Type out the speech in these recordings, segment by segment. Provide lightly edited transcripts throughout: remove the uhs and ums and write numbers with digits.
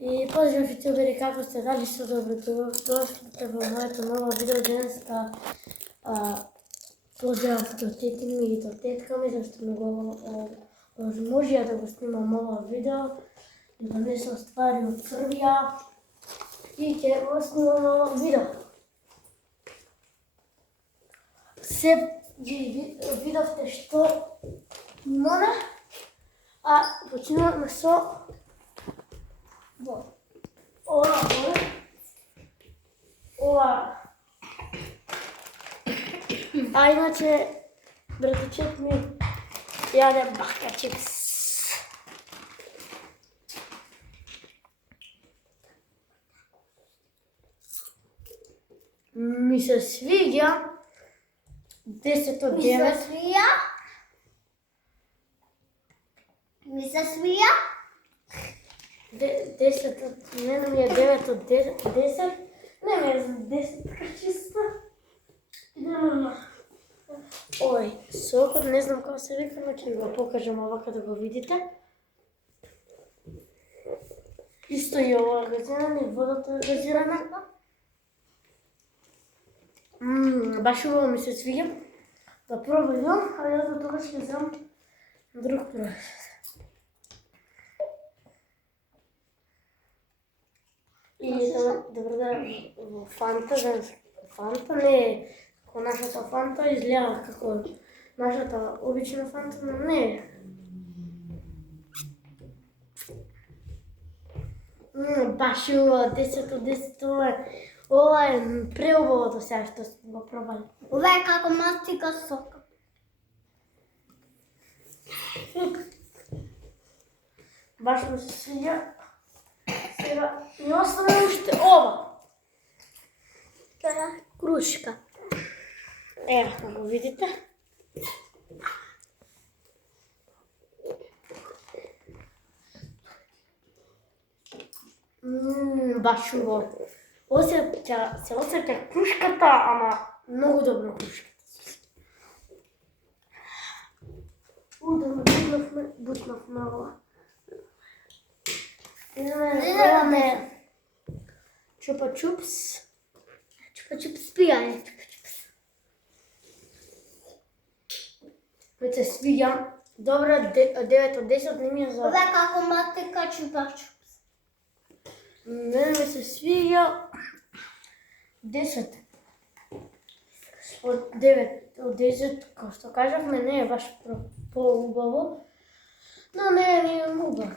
И поздрав ютубери, како сте, дали сте добри, дошлите во моето ново видео денеска. Поздрав до тети ми и до тетка ми, зашто ми го можеја да го снимам ова видео и да не се ствари од Србија и ќе го снимам ова видео. Се видовте што имаме, а починуваме со ова. А иначе, братичек ми јаде бака чипс. Ми се свиѓа 10 од 9. Ми се свија? 10 од, не ми е 9 од 10, не ми е 10 така чиста. Ој, сокот, не знам како се вика, но ќе го покажам овака да го видите. Исто и ова газирана и водата е газирана. Баш убаво ми се свиѓа. Да пробам, а ја до тогаш ќе земам друг проizvod. И добро да во Фанта не е како нашата Фанта, изгледа како нашата обична Фанта, но не е. Баш убаво, 10 од 10, ова е преубавото сега што сме го пробали. Ова е како мастика сока. Баш ми се свиѓа. Сега ми остана уште ова. Крушка. Да го видите. Баш убаво. Се осеќа крушката, ама многу добро крушката. Да бутнавме ова. Гледаме чупа чупс. Чупа чупс пијање, чупа чупс. Ми се свиѓа. Добро, 9 од 10 не ми е за... Ова е како мастика чупа чупс. Мене ми се свиѓа 10 од 9 од 10, како што кажавме, не е баш по-убаво, но не е ни убаво.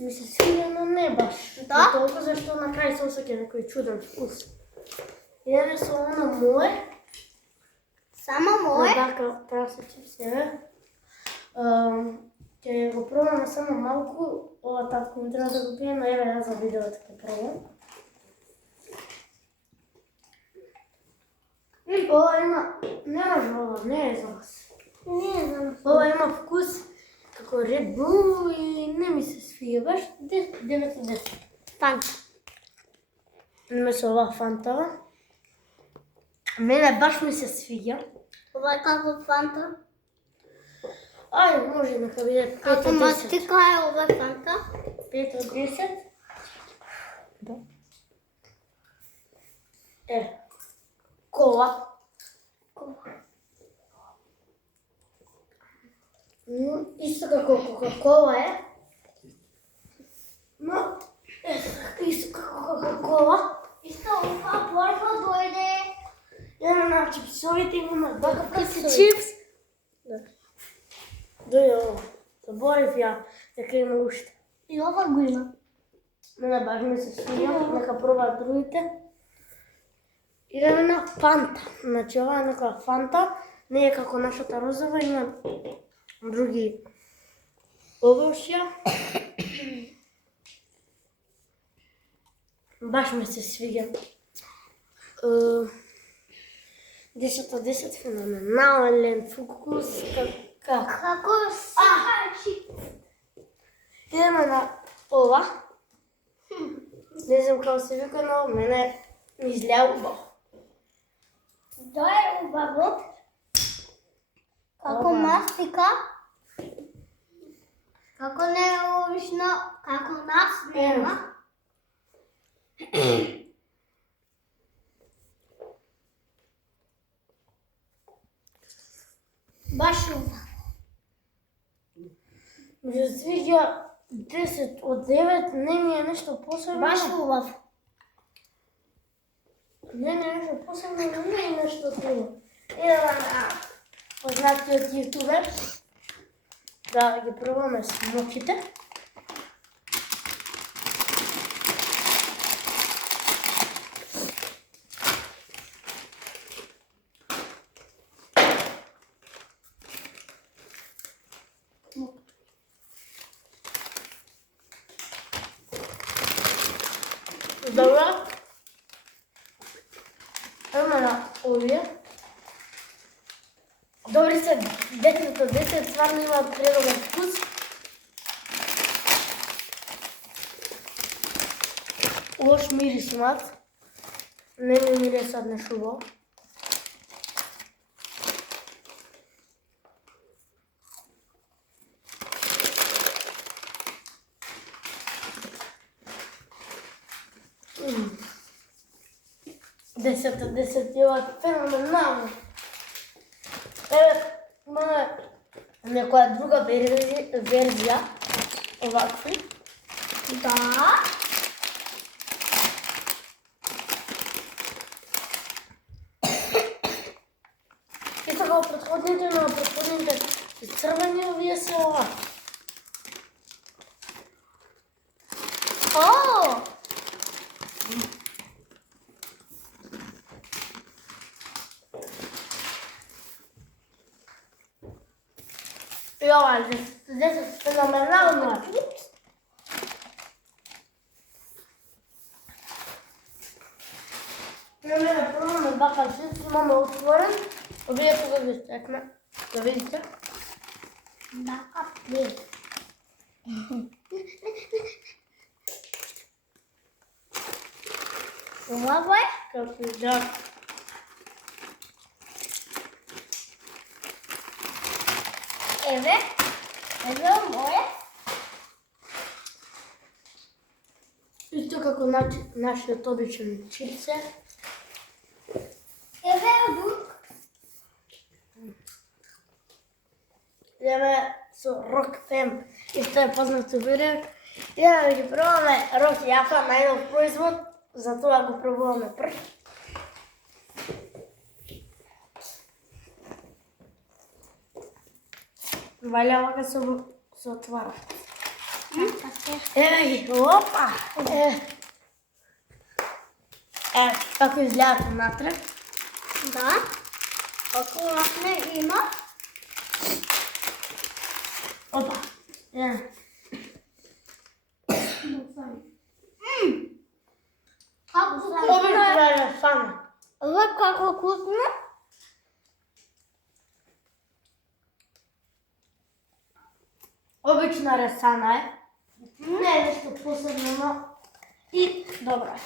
Ми се свиѓа, но не баш. Да? Толку зашто на крај се осеќа некој чуден вкус. Идеме со оно мое. Само мое? Така прасе чипсеве. Ќе го пробаме само малку. Ова татко ми треба да го пием, но еве ја за видеото ќе пробам. Ова има, не може ова, не е за вас. Не знам. Ова има вкус како Red Bull и не ми се свиѓа баш 9 од 10. Фанта. Име со ова Фантава. Мене баш ми се свиѓа. Ова е како фанта. Ајде, може нека биде 5 Како од 10. мастика е ова фанта. 5 од 10. Да. Кола. Исто како Кока-кола е. Но, исто како Кока-кола. Исто ова борба дојде. Едно на чипсовите имаме два Каси чипс. Дојде ова. Заборив ја, дека има уште. И ова го има. Мене баш ми се свиѓа, нека пробаат другите. Идеме на Фанта. Значи ова е нека Фанта, не е како нашата розова, има други овошја. Баш ми се свиѓа. 10 од 10 феноменален вкус. Како сакачи. Идеме на ова. Не знам како се вика, но мене ми изгледа убаво. Да е убаво. Како мастика. Како не е обично, како нас нема. ми се свиѓа 10 од 9, не ми е нешто посебно. Баш убав. Не е нешто посебно, но не е нешто друго. Идеме на познатиот јутубер да ги пробаме смоките. Добро. Ема на овие. Добри се 10 од 10, стварно има предобар вкус. Лош мирис имат. Не ми мирисат нешто убаво. Десет од 10 е феноменално. Имаме некоја друга верзија, овакви. Да. Исто како претходните, но претходните црвени, овие се овакви. О! И ова е 10 феноменално е. Имаме да пробаме бака шиц, имаме отворен. Овие тука ги стекме, да видите. Бака плет. Убаво е? Како изгледа. Еве. Еве моје. Исто како нашиот обичен чипсе. Еве дук. Идеме со Рок Фем, исто е познато видео. Идеме да ги пробаме Рок Јафа, најнов производ, затоа го пробуваме прв. Валја вака се отвара. Еве ги, опа! Како изгледат внатре. Да. Како внатре има? Опа! Како Обична е сана. Ова како вкусно? Обична ресана е. Не е нешто посебно, но и добра е.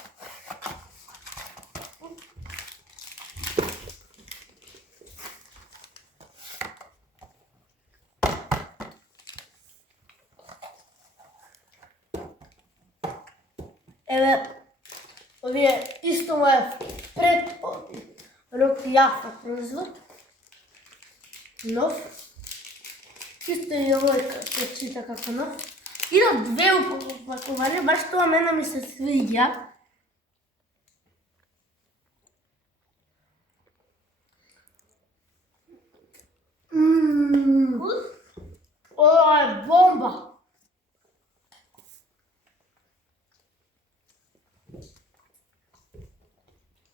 Еве, овие исто му е пред Рок Јафа производ. Нов. Исто и овој се чита како нов. Има две упакувања, баш тоа мене ми се свиѓа. Ова е бомба.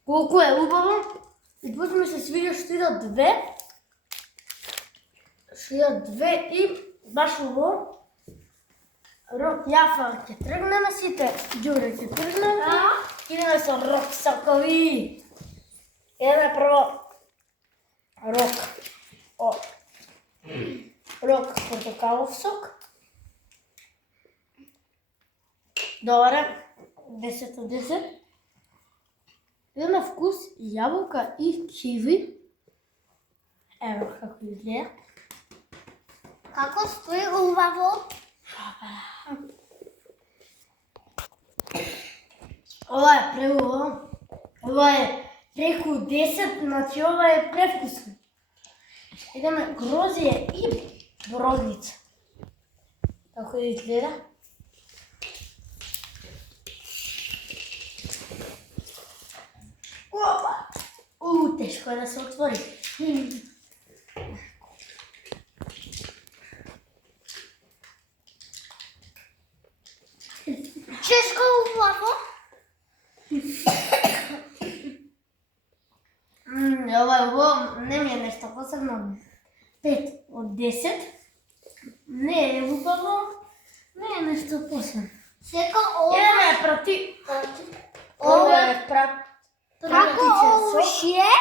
Колку е убаво. И после ми се свиѓа што идат две. И баш ово Рок Јафа ќе тргнеме сите, ѓуре ќе тргнеме. Идеме со Рок сокови. Идеме прво Рок портокалов сок. Добре, 10 од 10. Идеме вкус јаболка и киви. Ево како изгледа. Како стои убаво? Ова е преубаво. Ова е преку 10, значи ова е превкусно. Идеме грозие и бродница. Како изгледа? Опа! Тешко е да се отвори. Чешко убаво. Ова е убаво, не ми е нешто посебно. 5 од 10. Не е убаво, не е нешто посебно. Сега ова. Едно е ова е практичен сок. Овошје.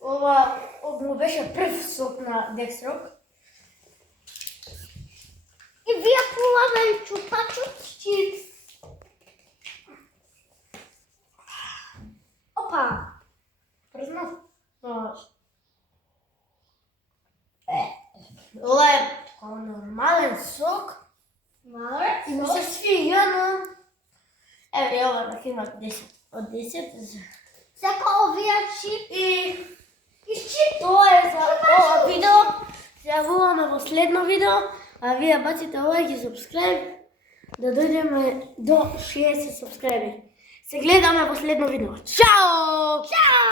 Ова му беше прв сок на декстрок. И вие пробаме чупа-чупс чипс. Опа. Признав. Ова е такова нормален сок. Мале. И ми се свиѓа, но... Еве, ова да има 10 од 10. Сега овие чипс. И тоа е за ова видео. Се јавуваме во следно видео, а вие баците лајк и субскрайб да дојдеме до 60 субскрайбери. Се гледаме во следно видео. Чао! Чао!